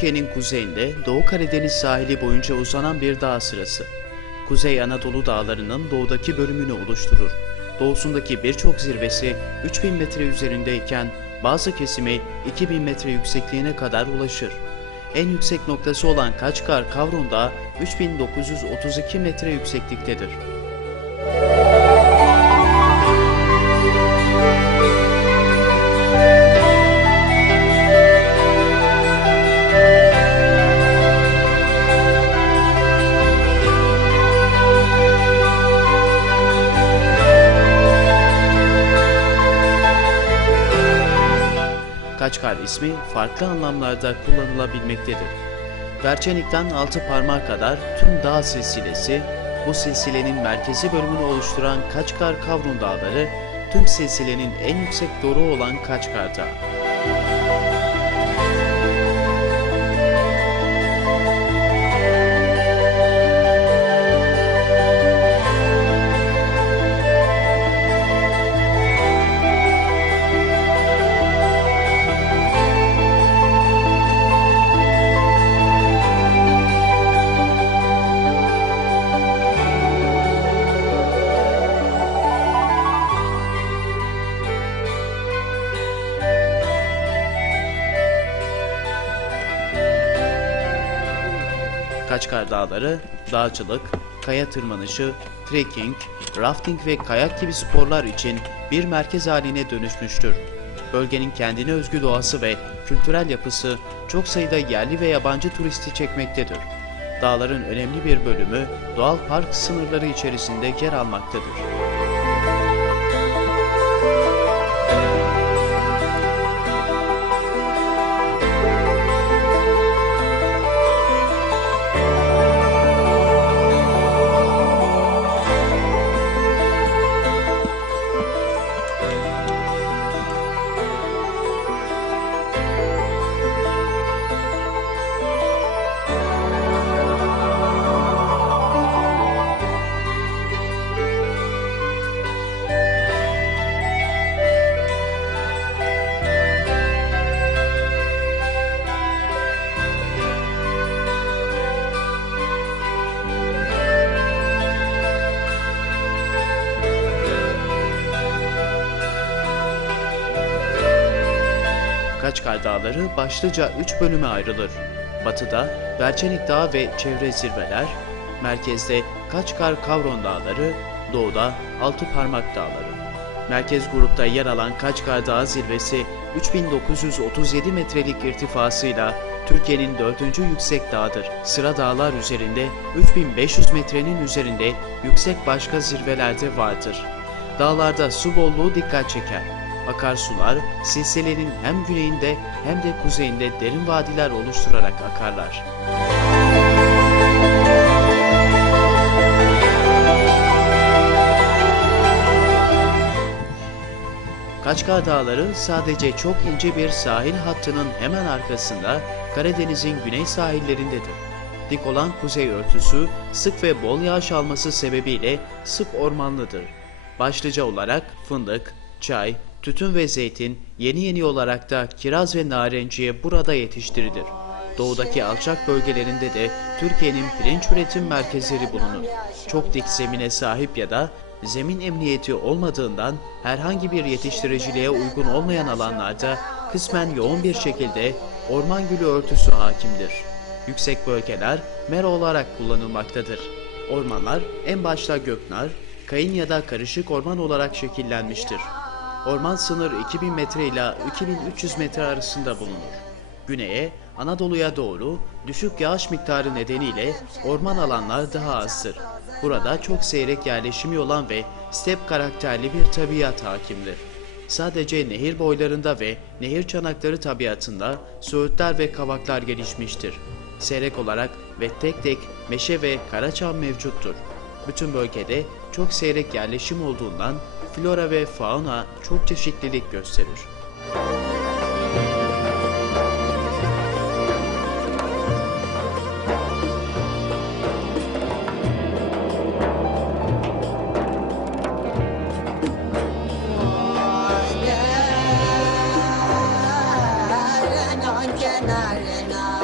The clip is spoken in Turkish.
Türkiye'nin kuzeyinde Doğu Karadeniz sahili boyunca uzanan bir dağ sırası. Kuzey Anadolu dağlarının doğudaki bölümünü oluşturur. Doğusundaki birçok zirvesi 3000 metre üzerindeyken bazı kesimi 2000 metre yüksekliğine kadar ulaşır. En yüksek noktası olan Kaçkar Kavrun Dağı 3932 metre yüksekliktedir. Kaçkar ismi farklı anlamlarda kullanılabilmektedir. Verçenik'ten altı parmağa kadar tüm dağ silsilesi, bu silsilenin merkezi bölümünü oluşturan Kaçkar Kavrun Dağları, tüm silsilenin en yüksek doruğu olan Kaçkar Dağı. Kaçkar Dağları, dağcılık, kaya tırmanışı, trekking, rafting ve kayak gibi sporlar için bir merkez haline dönüşmüştür. Bölgenin kendine özgü doğası ve kültürel yapısı çok sayıda yerli ve yabancı turisti çekmektedir. Dağların önemli bir bölümü doğal park sınırları içerisinde yer almaktadır. Kaçkar Dağları başlıca üç bölüme ayrılır. Batıda Berçenik Dağı ve çevre zirveler, merkezde Kaçkar Kavron Dağları, doğuda Altı Parmak Dağları. Merkez grupta yer alan Kaçkar Dağı zirvesi 3937 metrelik irtifasıyla Türkiye'nin dördüncü yüksek dağıdır. Sıra dağlar üzerinde 3500 metrenin üzerinde yüksek başka zirvelerde vardır. Dağlarda su bolluğu dikkat çeker. Akarsular silsilenin hem güneyinde hem de kuzeyinde derin vadiler oluşturarak akarlar. Kaçkar Dağları sadece çok ince bir sahil hattının hemen arkasında Karadeniz'in güney sahillerindedir. Dik olan kuzey örtüsü sık ve bol yağış alması sebebiyle sık ormanlıdır. Başlıca olarak fındık, çay, tütün ve zeytin, yeni yeni olarak da kiraz ve narenciye burada yetiştirilir. Doğudaki alçak bölgelerinde de Türkiye'nin pirinç üretim merkezleri bulunur. Çok dik zemine sahip ya da zemin emniyeti olmadığından herhangi bir yetiştiriciliğe uygun olmayan alanlarda kısmen yoğun bir şekilde orman gülü örtüsü hakimdir. Yüksek bölgeler mera olarak kullanılmaktadır. Ormanlar en başta göknar, kayın ya da karışık orman olarak şekillenmiştir. Orman sınır 2000 metre ile 2300 metre arasında bulunur. Güneye, Anadolu'ya doğru düşük yağış miktarı nedeniyle orman alanlar daha azdır. Burada çok seyrek yerleşimi olan ve step karakterli bir tabiat hakimdir. Sadece nehir boylarında ve nehir çanakları tabiatında söğütler ve kavaklar gelişmiştir. Seyrek olarak ve tek tek meşe ve karaçam mevcuttur. Bütün bölgede çok seyrek yerleşim olduğundan flora ve fauna çok çeşitlilik gösterir. na